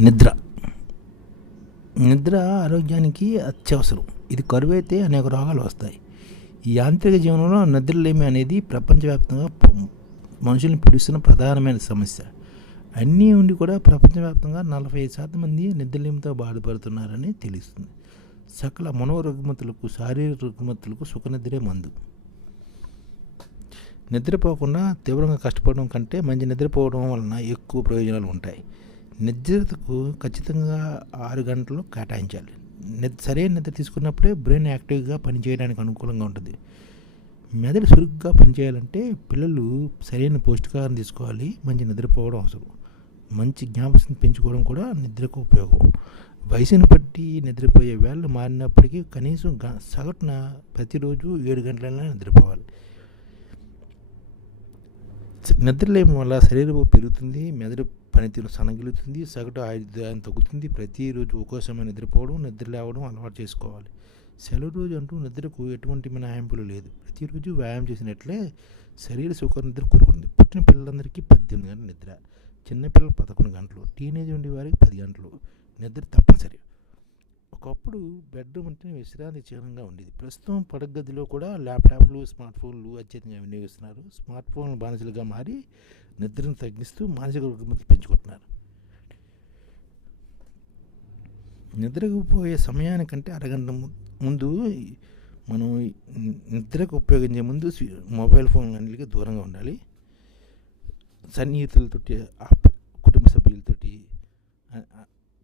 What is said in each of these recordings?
నిద్ర. నిద్ర ఆరోగ్యానికి అత్యవసరం. ఇది కరువైతే అనేక రోగాలు వస్తాయి. ఈ యాంత్రిక జీవనంలో నిద్రలేమి అనేది ప్రపంచవ్యాప్తంగా మనుషుల్ని పిడుస్తున్న ప్రధానమైన సమస్య. అన్నీ ఉండి కూడా ప్రపంచవ్యాప్తంగా నలభై ఐదు శాతం మంది నిద్రలేమితో బాధపడుతున్నారని తెలుస్తుంది. సకల మనోరుగ్మతులకు శారీరక రుగ్మతులకు సుఖనిద్రే మందు. నిద్రపోకుండా తీవ్రంగా కష్టపడడం కంటే మంచి నిద్రపోవడం వలన ఎక్కువ ప్రయోజనాలు ఉంటాయి. నిద్రకు ఖచ్చితంగా ఆరు గంటలు కేటాయించాలి. నిద్ర సరైన నిద్ర తీసుకున్నప్పుడే బ్రెయిన్ యాక్టివ్గా పనిచేయడానికి అనుకూలంగా ఉంటుంది. మెదడు చురుగ్గా పనిచేయాలంటే పిల్లలు సరైన పౌష్టికాహారం తీసుకోవాలి మంచి నిద్రపోవడం అవసరం. మంచి జ్ఞాపకం పెంచుకోవడం కూడా నిద్రకు ఉపయోగం. వయసును బట్టి నిద్రపోయే వేళలు మారినప్పటికీ కనీసం గ- సగటున ప్రతిరోజు ఏడు గంటలైనా నిద్రపోవాలి. నిద్రలేము వల్ల శరీరం పెరుగుతుంది మెదడు పనితీరు సనగిలుతుంది సగటు ఆయుర్దాయం తగ్గుతుంది. ప్రతిరోజు ఒక్కో సమయం నిద్రపోవడం నిద్ర లేవడం అలవాటు చేసుకోవాలి. సెలవు రోజు అంటూ నిద్రకు ఎటువంటి మినహాయింపులు లేదు. ప్రతిరోజు వ్యాయామం చేసినట్లే శరీర సుఖ నిద్ర కోరుకుంటుంది. పుట్టిన పిల్లలందరికీ పద్దెనిమిది గంటల నిద్ర చిన్నపిల్లలు పదకొండు గంటలు టీనేజ్ ఉండే వారికి పది గంటలు నిద్ర తప్పనిసరి. ఒకప్పుడు బెడ్రూమ్ అంటే విశ్రాంతి చిహ్నంగా ఉండేది. ప్రస్తుతం పడగదిలో కూడా ల్యాప్టాప్లు స్మార్ట్ ఫోన్లు అత్యధికంగా వినియోగిస్తున్నారు స్మార్ట్ ఫోన్లు బానిసలుగా మారి నిద్రను తగ్గిస్తూ మానసిక రుగ్మతలు పెంచుకుంటున్నారు. నిద్రకు పోయే సమయానికంటే అరగంట ము- ముందు మనం నిద్రకు ఉపయోగించే ముందు మొబైల్ ఫోన్ అన్నిటికీ దూరంగా ఉండాలి. సన్నిహితులతోటి ఆ కుటుంబ సభ్యులతోటి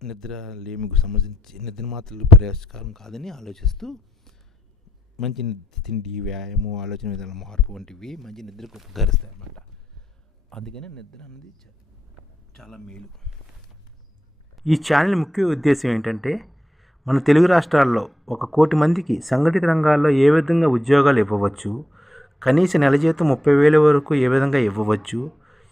నిద్ర లేమికి సంబంధించి నిద్ర మాత్రలు పరిష్కారం కాదని ఆలోచిస్తూ మంచి నిద్ర తిండి వ్యాయామం ఆలోచన విధానం మార్పు వంటివి మంచి నిద్రకు ఉపకరిస్తాయి అన్నమాట అందుకనే నిద్ర అనేది చాలా మేలు. ఈ ఛానల్ ముఖ్య ఉద్దేశం ఏంటంటే మన తెలుగు రాష్ట్రాల్లో ఒక కోటి మందికి సంఘటిత రంగాల్లో ఏ విధంగా ఉద్యోగాలు ఇవ్వవచ్చు కనీస నెల జీతం ముప్పై వేల వరకు ఏ విధంగా ఇవ్వవచ్చు